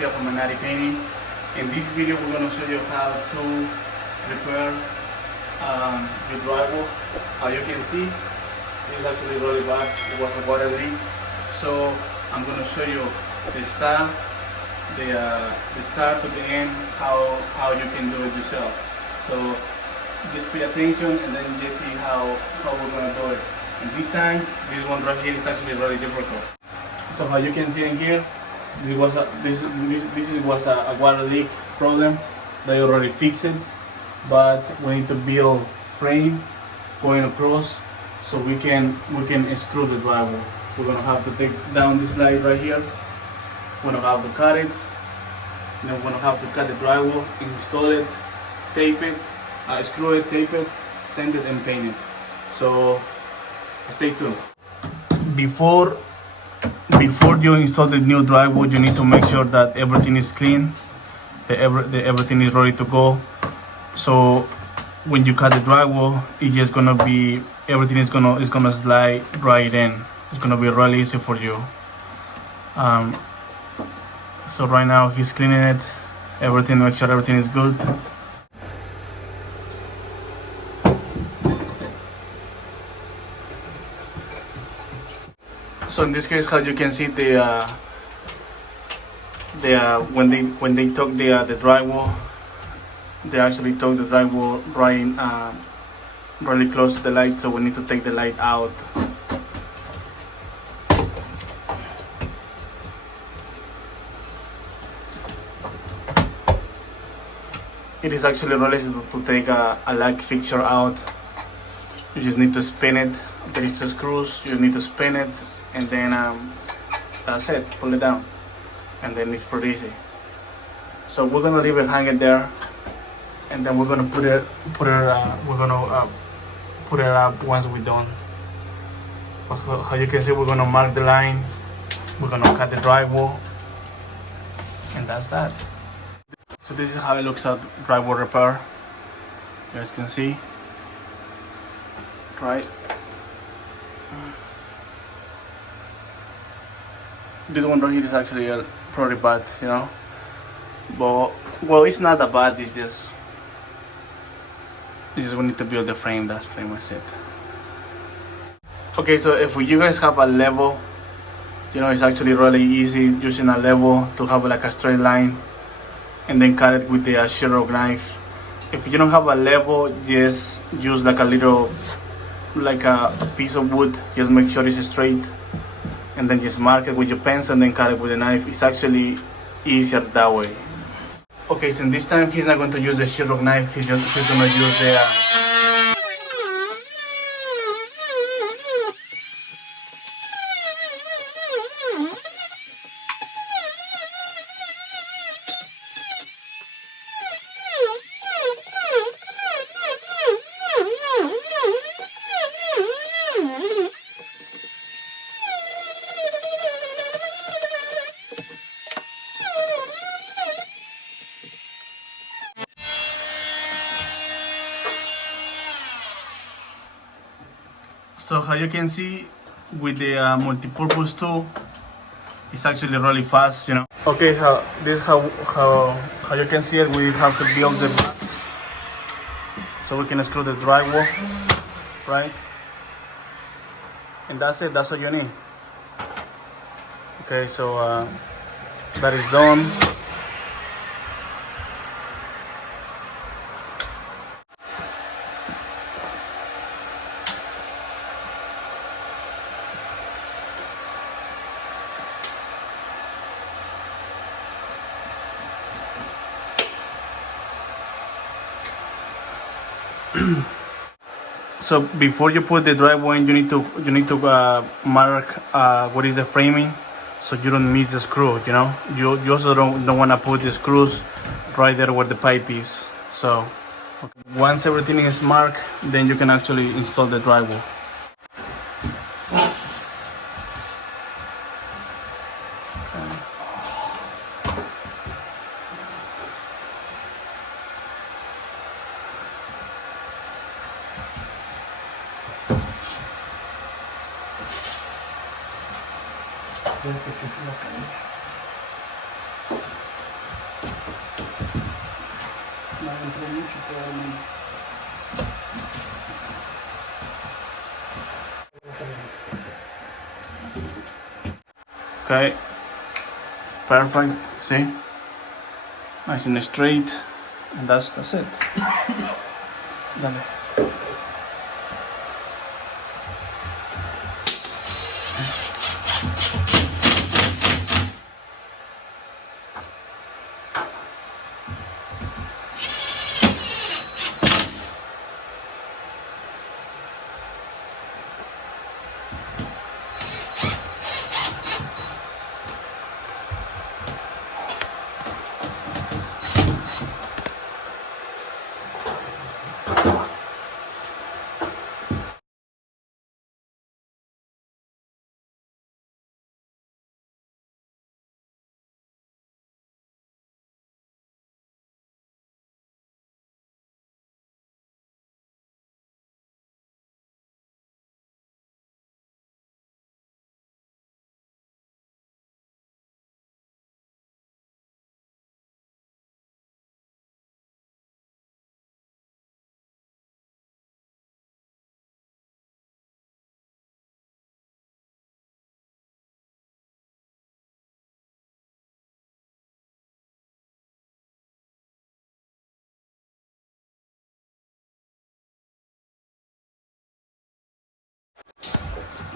myself on my painting. In this video we're going to show you how to repair your drywall. As you can see, it's actually really bad. It was a water leak. So I'm going to show you the start to the end, how you can do it yourself. So just pay attention and then just see how we're going to do it. And this time, this one right here is actually really difficult. So how you can see in here, this was a water leak problem. They already fixed it, but we need to build frame going across so we can screw the drywall. We're gonna have to take down this light right here. We're gonna have to cut it. Then we're gonna have to cut the drywall, install it, tape it, screw it, tape it, sand it, and paint it. So stay tuned. Before you install the new drywall, you need to make sure that everything is clean, that everything is ready to go. So when you cut the drywall, it's just gonna be, everything is gonna slide right in. It's gonna be really easy for you. So right now he's cleaning it, everything, make sure everything is good. So in this case, how you can see when they took the drywall, they actually took the drywall right really close to the light. So we need to take the light out. It is actually really easy to take a light fixture out. You just need to spin it. There is 2 screws. You need to spin it, and then that's it. Pull it down, and then it's pretty easy. So we're gonna leave it hanging there, and then we're gonna put it up once we're done. How you can see, we're gonna mark the line. We're gonna cut the drywall, and that's that. So this is how it looks at drywall repair. You guys can see, right? This one right here is actually pretty bad, you know. But well, it's not that bad. It's just we need to build the frame. That's pretty much it. Okay, so if you guys have a level, you know, it's actually really easy using a level to have like a straight line, and then cut it with the shear knife. If you don't have a level, just use like a piece of wood. Just make sure it's straight, and then just mark it with your pencil and then cut it with a knife. It's actually easier that way. Okay, so this time he's not going to use the shear knife. He's going to use the So how you can see with the multi-purpose tool, it's actually really fast, you know. Okay, this is how you can see it. We have to build the box so we can screw the drywall, right? And that's it. That's all you need. Okay, so that is done. So before you put the drywall in, you need to mark what is the framing, so you don't miss the screw. You know, you also don't want to put the screws right there where the pipe is. So once everything is marked, then you can actually install the drywall. entró mucho probablemente. Okay, perfect. See, nice and straight, and that's it. Dale.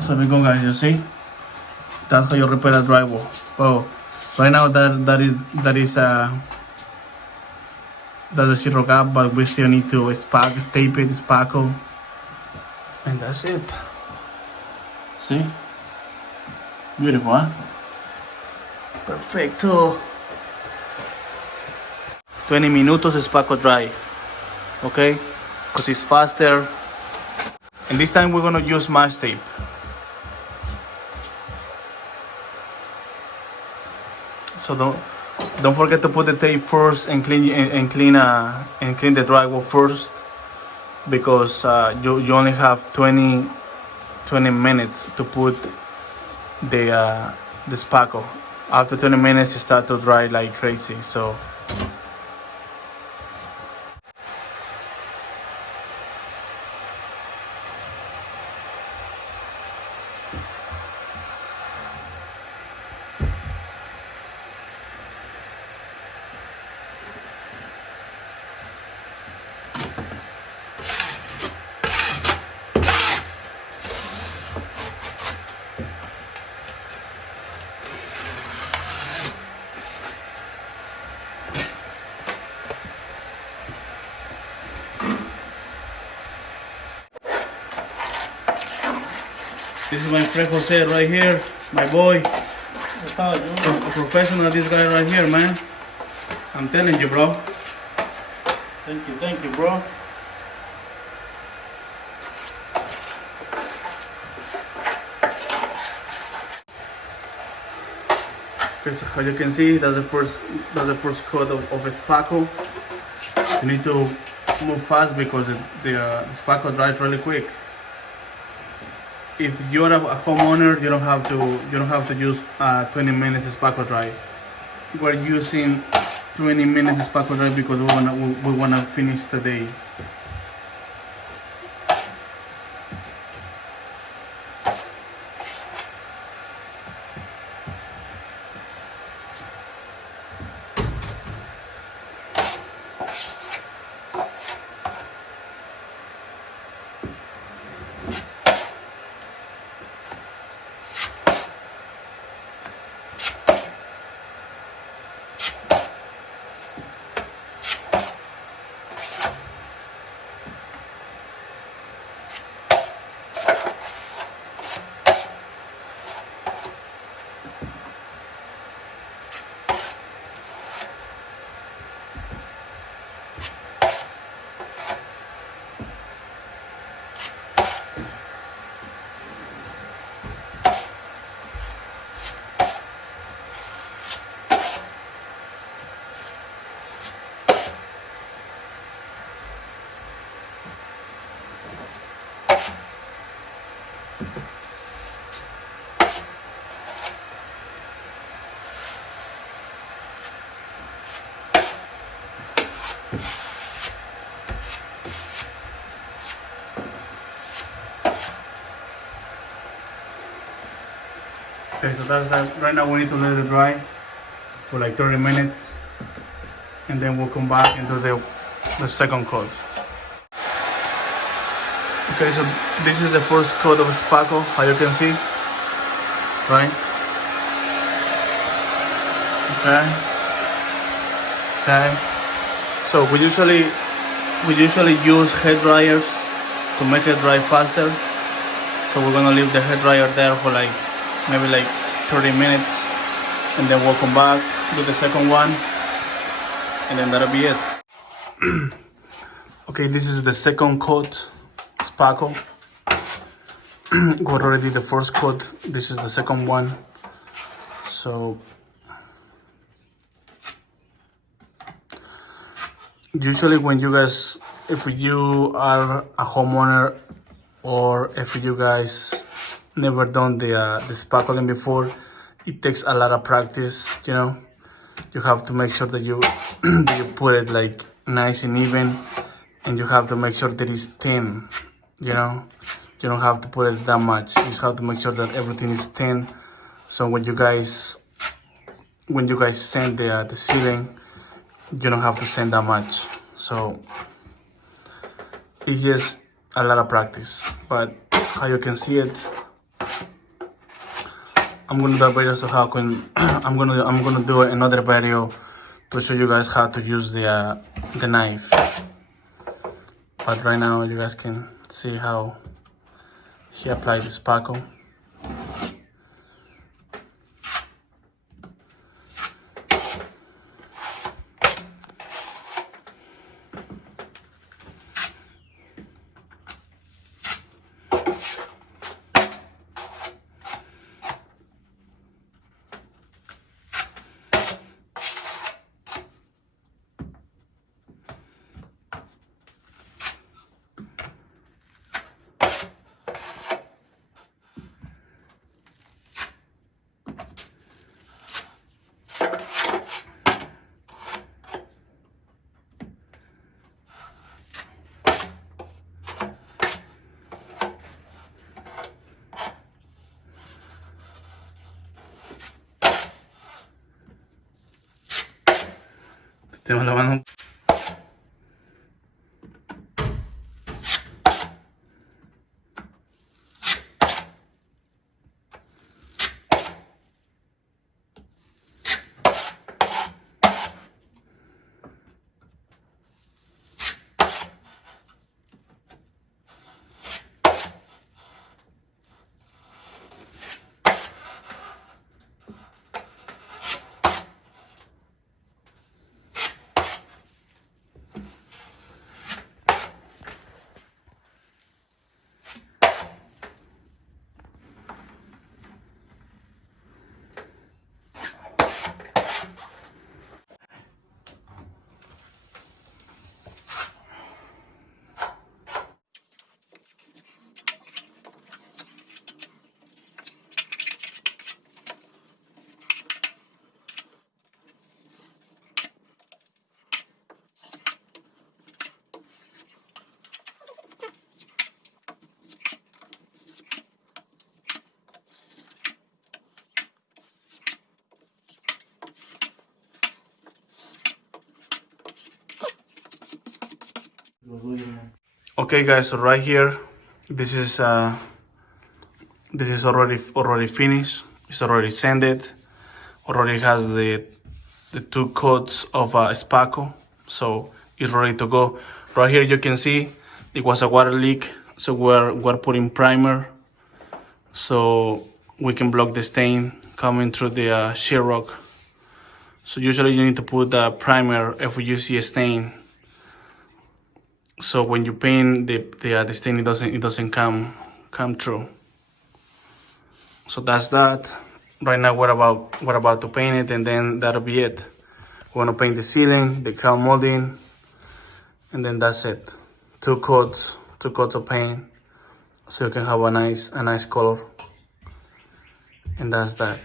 So we go, guys. You see, that's how you repair a drywall. Oh, right now that's a zero gap, but we still need to tape it, spackle, and that's it. See, beautiful, huh? Perfecto. 20 minutos spackle dry, okay? Because it's faster. And this time we're gonna use mask tape. So don't forget to put the tape first and clean the drywall first, because you only have 20 minutes to put the spackle. After 20 minutes, it starts to dry like crazy. So. This is my friend Jose right here, my boy. A professional, this guy right here, man. I'm telling you, bro. Thank you, bro. Okay, so how you can see, that's the first coat of a spackle. You need to move fast because the spackle dries really quick. If you're a homeowner, you don't have to use 20 minutes spackle dry. We're using 20 minutes spackle dry because we wanna finish today. Okay, so that's that. Right now we need to let it dry for like 30 minutes, and then we'll come back and do the second coat. Okay, so this is the first coat of spackle, how you can see, right? Okay. So we usually use hair dryers to make it dry faster. So we're gonna leave the hair dryer there for like maybe like 30 minutes, and then we'll come back, do the second one, and then that'll be it. Okay, this is the second coat spackle. We already did the first coat. This is the second one. So usually when you guys, if you are a homeowner or if you guys never done the spackling before, it takes a lot of practice, you know. You have to make sure that you that you put it like nice and even, and you have to make sure that it's thin, you know. You don't have to put it that much. You just have to make sure that everything is thin, so when you guys sand the ceiling, you don't have to sand that much. So it's just a lot of practice, but how you can see it, I'm gonna do a video so how can I'm gonna do another video to show you guys how to use the knife. But right now you guys can see how he applied the spackle. Tenemos la mano. Okay guys, so right here, this is already finished. It's already sanded. Already has the two coats of spackle, so it's ready to go. Right here you can see it was a water leak, so we're putting primer so we can block the stain coming through the sheetrock. So usually you need to put the primer if you see a stain, so when you paint the stain, it doesn't come through. So that's that. Right now we're about to paint it, and then that'll be it. We're gonna paint the ceiling, the crown molding, and then that's it. Two coats of paint, so you can have a nice color. And that's that.